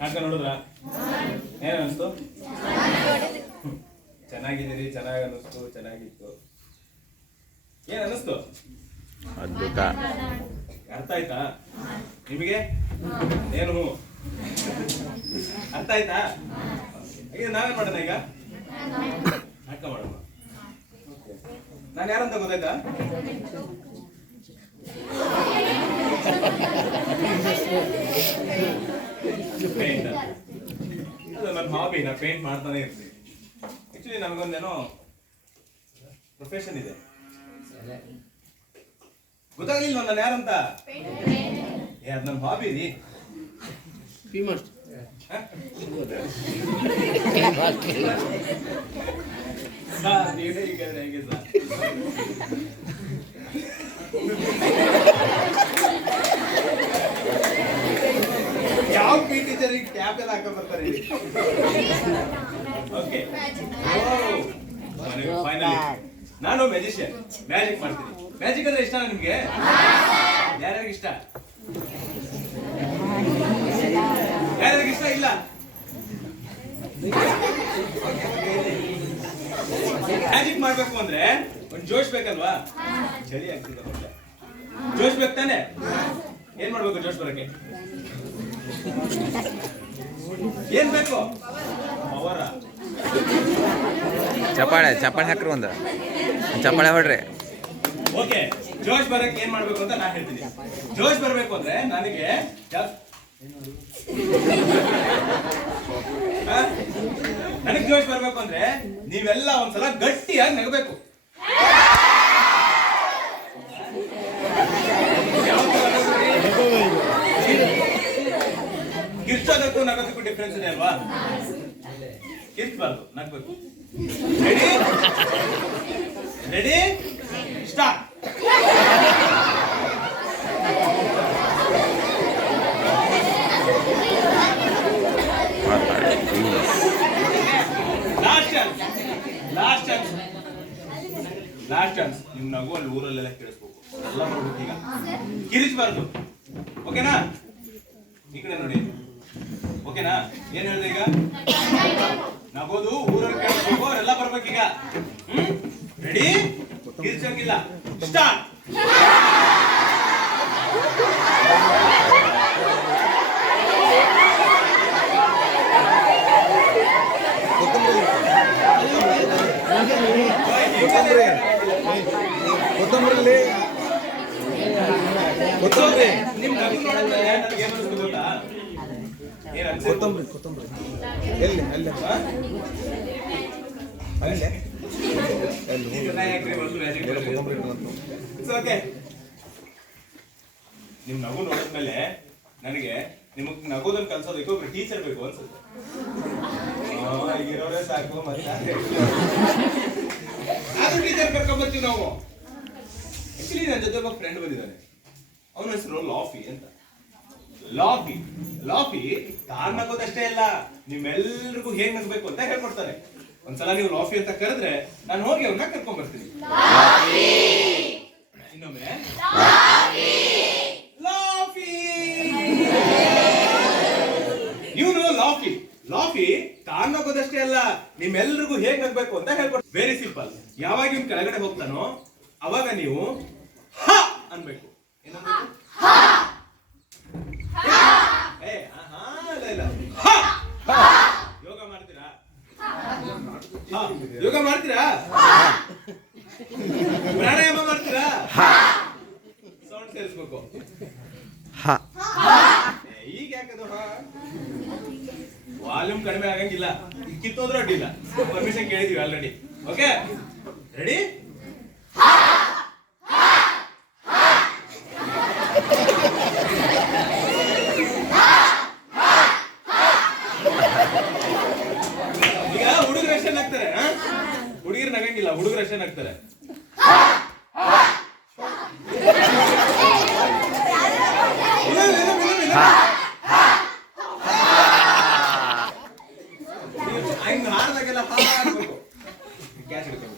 ಹಾಕ ನೋಡಿದ್ರ ಏನ್ ಅನಿಸ್ತು? ಚೆನ್ನಾಗಿದ್ದೀರಿ, ಚೆನ್ನಾಗಿ ಅನ್ನಿಸ್ತು, ಚೆನ್ನಾಗಿತ್ತು. ಏನ್ ಅನ್ನಿಸ್ತು? ಅದ್ಭುತ. ಅರ್ಥ ಆಯ್ತಾ ನಿಮಗೆ? ಏನು ಅರ್ಥ ಆಯ್ತಾ? ಈಗ ನಾವೇನ್ ಮಾಡೋಣ? ಈಗ ಅರ್ಥ ಮಾಡೋಣ. ನಾನು ಯಾರಂತ ಗೊತ್ತಾಯ್ತಾ? ಪೇಂಟ್. ಅದು ನನ್ನ ಹಾಬಿ. ನಾ ಪೇಂಟ್ ಮಾಡ್ತಾನೆ ಇರ್ತೀನಿ. ಆಕ್ಚುಲಿ ನಮಗೊಂದೇನೋ ಪ್ರೊಫೆಷನ್ ಇದೆ. ಗೊತ್ತಾಗ್ಲಿಲ್ವ ನಾನು ಯಾರಂತ? ಅದು ನನ್ನ ಹಾಬಿ ರೀ. ನೀವೇ ಈಗ ಹೇಗೆ ಸರ್? ಯಾವ ಪಿ ಟೀಚರಿಗೆ ಕ್ಯಾಪ್ ಎಲ್ಲ ಹಾಕ ಬರ್ತಾರೆ? ಓಕೆ, ಫೈನಲಿ ನಾನು ಮ್ಯಾಜಿಷಿಯನ್. ಮ್ಯಾಜಿಕ್ ಮಾಡ್ತೀನಿ. ಮ್ಯಾಜಿಕ್ ಅಂದ್ರೆ ಇಷ್ಟ ನಿಮ್ಗೆ? ಯಾರ್ಯಾರಿಗೆ ಇಷ್ಟ? ಯಾರ್ಯಾರಿಗೆ ಇಷ್ಟ ಇಲ್ಲ? ಮ್ಯಾಜಿಕ್ ಮಾಡ್ಬೇಕು ಅಂದ್ರೆ ಒಂದು ಜೋಶ್ ಬೇಕಲ್ವಾ? ಚಳಿ ಆಗ್ತಿದೆ ಮತ್ತೆ. ಜೋಶ್ ಬೇಕು ತಾನೆ? ಏನ್ ಮಾಡ್ಬೇಕು ಜೋಶ್ ಬರಕ್ಕೆ? ಏನ್ ಬೇಕು? ಪವರ. ಚಪ್ಪಾಳೆ ಹಾಕ್ರಿ, ಒಂದು ಚಪ್ಪಾಳೆ ಹೊಡ್ರಿ. ಓಕೆ, ಜೋಶ್ ಬರಕ್ಕೆ ಏನ್ ಮಾಡ್ಬೇಕು ಅಂತ ನಾನು ಹೇಳ್ತೀನಿ. ಜೋಶ್ ಬರ್ಬೇಕು ಅಂದ್ರೆ ನನಗೆ ಜೋಶ್ ಬರ್ಬೇಕು ಅಂದ್ರೆ ನೀವೆಲ್ಲ ಒಂದ್ಸಲ ಗಟ್ಟಿಯಾಗಿ ನಗಬೇಕು. ಕಿರ್ಚೋದಕ್ಕೂ ನಗೋದಕ್ಕೂ ಡಿಫ್ರೆನ್ಸ್ ಇದೆ ಅಲ್ವಾ? ಕಿರ್ಚಬಾರ್ದು, ನಗ್ಬೇಕು. Ready ready start. Last chance. ನಿಮ್ ನಗು ಅಲ್ಲಿ ಊರಲ್ಲೆಲ್ಲ ಕೇಳಿಸ್ಬೇಕು. ಎಲ್ಲ ಮಾಡ್ಬೇಕು. ಈಗ ಕಿರಿಚಬಾರ್ದು. ಓಕೆನಾ? ಈ ಕಡೆ ನೋಡಿ. ಓಕೆನಾ? ಏನ್ ಹೇಳಿದೆ ಈಗ? ನಗೋದು ಊರಲ್ಲಿ ಕೇಳಿಸ್ಬೇಕು, ಅವರೆಲ್ಲ ಬರ್ಬೇಕೀಗ. ರೆಡಿ? ಕಿರಿಚಂಗಿಲ್ಲ. ಸ್ಟಾರ್ಟ್. ಕೊತ್ತಂಬರಿ ಎಲ್ಲಿ? ಅಲ್ಲೇ ನಿಮ್ ನಗು ನೋಡಿದ್ಮೇಲೆ ನನಗೆ ನಿಮಗ್ ನಗೋದನ್ನ ಕಲ್ಸೋದಕ್ಕೆ ಒಬ್ರು ಟೀಚರ್ ಬೇಕು ಅನ್ಸುತ್ತೆ. ಇರೋರೇ ಸಾಕು. ಮತ್ತೆ ಟೀಚರ್ ಕರ್ಕೊಂಡ್ಬರ್ತೀವಿ ನಾವು. ಆಕ್ಚುಲಿ ನನ್ನ ಜೊತೆ ಒಬ್ಬ ಫ್ರೆಂಡ್ ಬಂದಿದ್ದಾನೆ. ಅವನ ಹೆಸರು ಲಾಫಿ ಅಂತ. ಲಾಫಿ ತಾನ್ ನಗೋದಷ್ಟೇ ಅಲ್ಲ, ನಿಮ್ಮೆಲ್ರಿಗೂ ಹೇಗ್ ನಗಬೇಕು ಅಂತ ಹೇಳ್ಕೊಡ್ತಾನೆ. ಒಂದ್ಸಲ ನೀವು ಲಾಫಿ ಅಂತ ಕರೆದ್ರೆ ನಾನು ಹೋಗಿ ಅವ್ರನ್ನ ಕರ್ಕೊಂಡ್ ಬರ್ತೀನಿ. ಇನ್ನೊಮ್ಮೆ ಲಾಫಿ. ಇವನು ಲಾಫಿ ತಾನ್ ನಗೋದಷ್ಟೇ ಅಲ್ಲ, ನಿಮ್ಮೆಲ್ರಿಗೂ ಹೇಗ್ ನಗ್ಬೇಕು ಅಂತ ಹೇಳ್ಕೊಡ್ತಾರೆ. Very simple. ಯಾವಾಗ ಇವ್ನು ಕೆಳಗಡೆ ಹೋಗ್ತಾನೋ ಅವಾಗ ನೀವು ಹ ಅನ್ಬೇಕು. ಯೋಗ ಮಾಡ್ತೀರಾ? ಪ್ರಾಣಾಯಾಮ ಮಾಡ್ತೀರಾ? ಸೌಂಡ್ ಸೇರಿಸ್ಬೇಕು. ಈಗ ಯಾಕದು ವಾಲ್ಯೂಮ್ ಕಡಿಮೆ ಆಗಂಗಿಲ್ಲ. ಕಿತ್ತೋದ್ರೂ ಅಡ್ಡಿಲ್ಲ. ಪರ್ಮಿಷನ್ ಕೇಳಿದೀವಿ ಆಲ್ರೆಡಿ. Okay, ready? ಈಗ ಹುಡುಗರು ಅಷ್ಟೇ ನಗ್ತಾರೆ. ಹುಡುಗಿರು ನಗಂಗಿಲ್ಲ, ಹುಡುಗರು ಅಷ್ಟೇ ನಗ್ತಾರೆ. ಹಾಡ್ದಾಗೆಲ್ಲ ಹಾಡ್ಬೇಕು. ಕ್ಯಾಚ್ ಹಿಡ್ಕೊಂಡು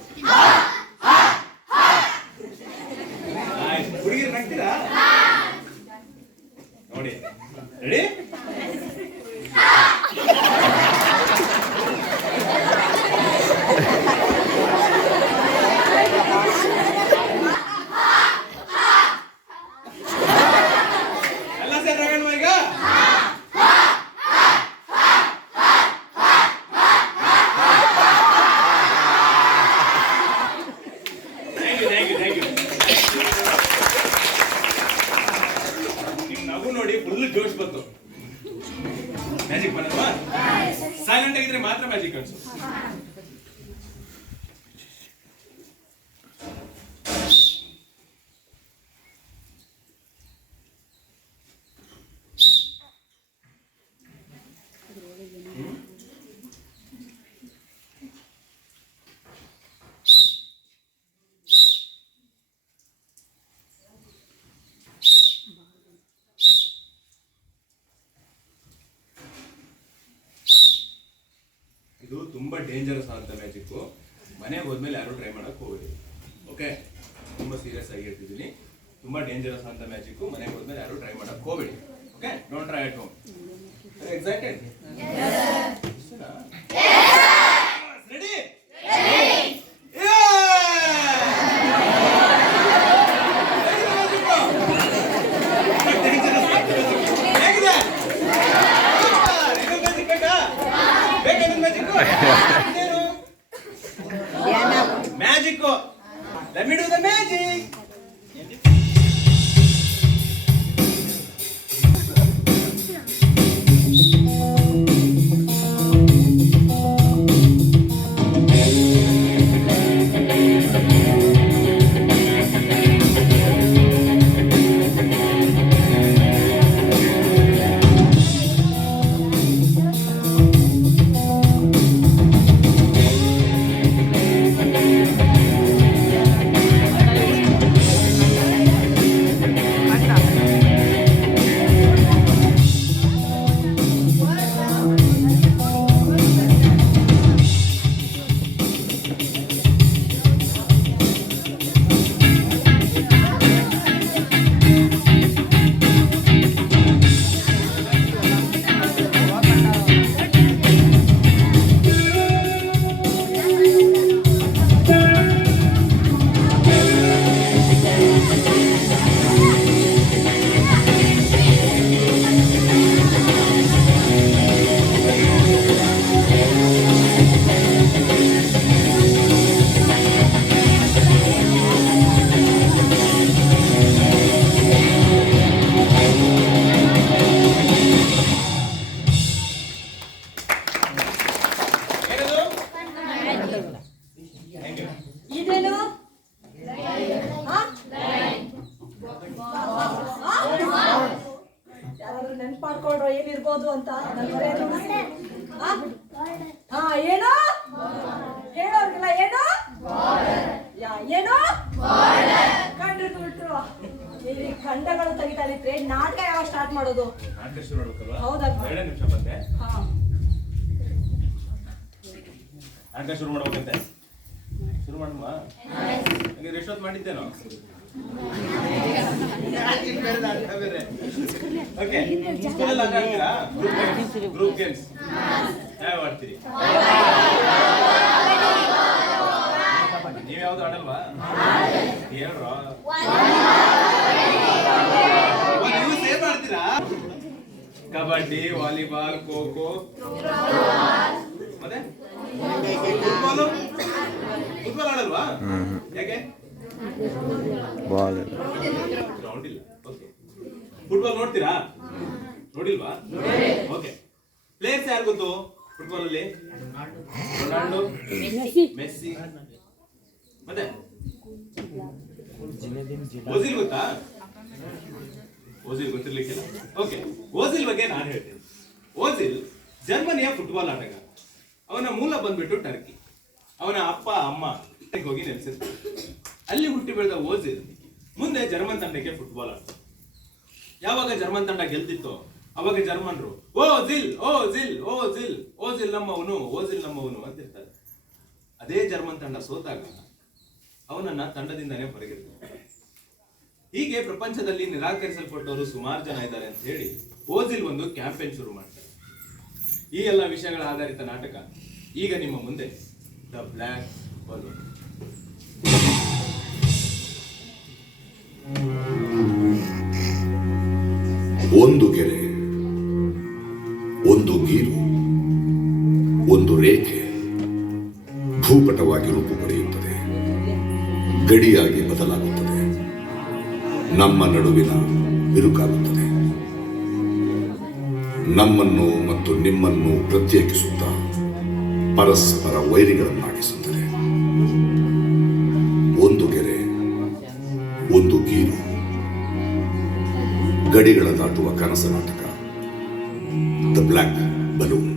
ಹುಡುಗಿರು ನಗ್ತೀರಾ ನೋಡಿ. ರೆಡಿ? ಮ್ಯಾಜಿಕ್ ಮಾಡಲ್ವಾ? ಸೈಲೆಂಟ್ ಆಗಿದ್ರೆ ಮಾತ್ರ ಮ್ಯಾಜಿಕ್ ಅನ್ಸು. ಇದು ತುಂಬಾ ಡೇಂಜರಸ್ ಅಂತ ಮ್ಯಾಜಿಕ್. ಮನೆಗೆ ಹೋದ್ಮೇಲೆ ಯಾರು ಟ್ರೈ ಮಾಡಕ್ ಹೋಗ್ಬೇಡಿ. ಓಕೆ, ತುಂಬಾ ಸೀರಿಯಸ್ ಆಗಿ ಹೇಳ್ತಿದ್ದೀನಿ. ತುಂಬಾ ಡೇಂಜರಸ್ ಅಂತ ಮ್ಯಾಜಿಕ್. ಮನೆಗೆ ಹೋದ್ಮೇಲೆ ಯಾರು ಟ್ರೈ ಮಾಡಕ್ ಹೋಗ್ಬೇಡಿ. Okay, don't try at home. Excited? Ready? Magic. Let me do the magic. ಇದೇನು? ಯಾರಾದ್ರೂ ನೆನ್ಪು ಮಾಡ್ಕೊಂಡ್ರು ಏನಿರ್ಬೋದು ಅಂತ ಏನು ಹೇಳೋರ್ಗೆಲ್ಲ ಏನು ಏನು ಕಂಡ್ರು ಬಿಟ್ರು ಇಲ್ಲಿ ಖಂಡಗಳು ತೆಗಿತಾ ಇದ್ರೆ ನಾಟಕ ಯಾವ ಸ್ಟಾರ್ಟ್ ಮಾಡೋದು? ನಾಟಕ ಶುರು ಮಾಡ್ಬೇಕಲ್ವಾ? ಹೌದಲ್ವಾ? 2 ನಿಮಿಷ ಬಂದೆ. ನಾಟಕ ಶುರು ಮಾಡ್ಬೇಕಂತೆ. ಶುರು ಮಾಡುವ. ಹಂಗೆ ಎಷ್ಟೊತ್ತು ಮಾಡಿದ್ದೇನೋ? ಓಕೆ, ಸ್ಕೂಲಲ್ಲಿ ಆಟ ಆಡ್ತೀರಾ? ಗ್ರೂಪ್ ಗೇಮ್ಸ್ ಯಾವ ಆಡ್ತೀರಿ? ನೀವ್ ಯಾವ್ದು ಆಡಲ್ವಾ? ಹೇಳ್ರೋ. ನೀವು ಸೇಮ್ ಆಡ್ತೀರಾ? ಕಬಡ್ಡಿ, ವಾಲಿಬಾಲ್, ಖೋ ಖೋ, ಮತ್ತೆ ಫುಟ್ಬಾಲ್ ಆಡಲ್ವಾ? ಯಾಕೆ? ಗ್ರೌಂಡ್ ಇಲ್ಲ. ಓಕೆ, ಫುಟ್ಬಾಲ್ ನೋಡ್ತೀರಾ? ನೋಡಿಲ್ವಾ? ಓಕೆ, ಪ್ಲೇಯರ್ಸ್ ಯಾರು ಗೊತ್ತು ಫುಟ್ಬಾಲ್ ಅಲ್ಲಿ? ರೊನಾಲ್ಡೋ, ಮೆಸ್ಸಿ, ಮತ್ತೆ ಓಜಿಲ್ ಗೊತ್ತಾ? ಓಜಿಲ್ ಗೊತ್ತಿರ್ಲಿಕ್ಕಿಲ್ಲ. ಓಕೆ, ಓಜಿಲ್ ಬಗ್ಗೆ ನಾನು ಹೇಳ್ತೀನಿ. ಓಜಿಲ್ ಜರ್ಮನಿಯ ಫುಟ್ಬಾಲ್ ಆಟಗಾರ. ಅವನ ಮೂಲ ಬಂದ್ಬಿಟ್ಟು ಟರ್ಕಿ. ಅವನ ಅಪ್ಪ ಅಮ್ಮ ಹೋಗಿ ನೆಲೆಸಿರ್ತಾರೆ. ಅಲ್ಲಿ ಹುಟ್ಟಿ ಬೆಳೆದ ಓಜಿಲ್ ಮುಂದೆ ಜರ್ಮನ್ ತಂಡಕ್ಕೆ ಫುಟ್ಬಾಲ್ ಆಡ್ತಾರೆ. ಯಾವಾಗ ಜರ್ಮನ್ ತಂಡ ಗೆಲ್ತಿತ್ತು ಅವಾಗ ಜರ್ಮನ್ರು ಓಜಿಲ್ ಓಜಿಲ್ ಓಜಿಲ್ ಓಜಿಲ್ ನಮ್ಮವನು, ಓಜಿಲ್ ನಮ್ಮವನು ಅಂತಿರ್ತಾರೆ. ಅದೇ ಜರ್ಮನ್ ತಂಡ ಸೋತಾಗ ಅವನನ್ನ ತಂಡದಿಂದಾನೇ ಹೊರಗಿರ್ತಾರೆ. ಹೀಗೆ ಪ್ರಪಂಚದಲ್ಲಿ ನಿರಾಕರಿಸಲ್ಪಟ್ಟವರು ಸುಮಾರು ಜನ ಇದ್ದಾರೆ ಅಂತ ಹೇಳಿ ಓಜಿಲ್ ಒಂದು ಕ್ಯಾಂಪೇನ್ ಶುರು ಮಾಡ್ತಾರೆ. ಈ ಎಲ್ಲ ವಿಷಯಗಳ ಆಧಾರಿತ ನಾಟಕ ಈಗ ನಿಮ್ಮ ಮುಂದೆ, ದ ಬ್ಲ್ಯಾಕ್ ಬಲೂನ್. ಒಂದು ಗೆರೆ, ಒಂದು ಗೀರು, ಒಂದು ರೇಖೆ ಭೂಪಟವಾಗಿ ರೂಪು ಪಡೆಯುತ್ತದೆ, ಗಡಿಯಾಗಿ ಬದಲಾಗುತ್ತದೆ, ನಮ್ಮ ನಡುವಿನ ಬಿರುಕಾಗುತ್ತದೆ. ನಮ್ಮನ್ನು ಮತ್ತು ನಿಮ್ಮನ್ನು ಪ್ರತ್ಯೇಕಿಸುತ್ತಾ ಪರಸ್ಪರ ವೈರಿಗಳನ್ನಾಗಿಸುತ್ತದೆ. ಒಂದು ಗೆರೆ, ಒಂದು ಗೀರು, ಗಡಿಗಳ ದಾಟುವ ಕನಸ ನಾಟಕ, ದ ಬ್ಲ್ಯಾಕ್ ಬಲೂನ್.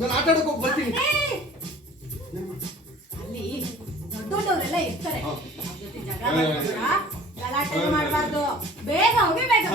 ನಾನು ಆಟ ಆಡಕ್ಕೆ ಹೋಗಿ ಬರ್ತೀನಿ. ಅಲ್ಲಿ ದೊಡ್ಡವರೆಲ್ಲ ಇರ್ತಾರೆ, ಅವ್ರ ಜೊತೆ ಜಗಳ ಮಾಡ್ಬೇಡ, ಗಲಾಟೆ ಮಾಡಬಾರ್ದು. ಬೇಗ ಹೋಗಿ ಬೇಗ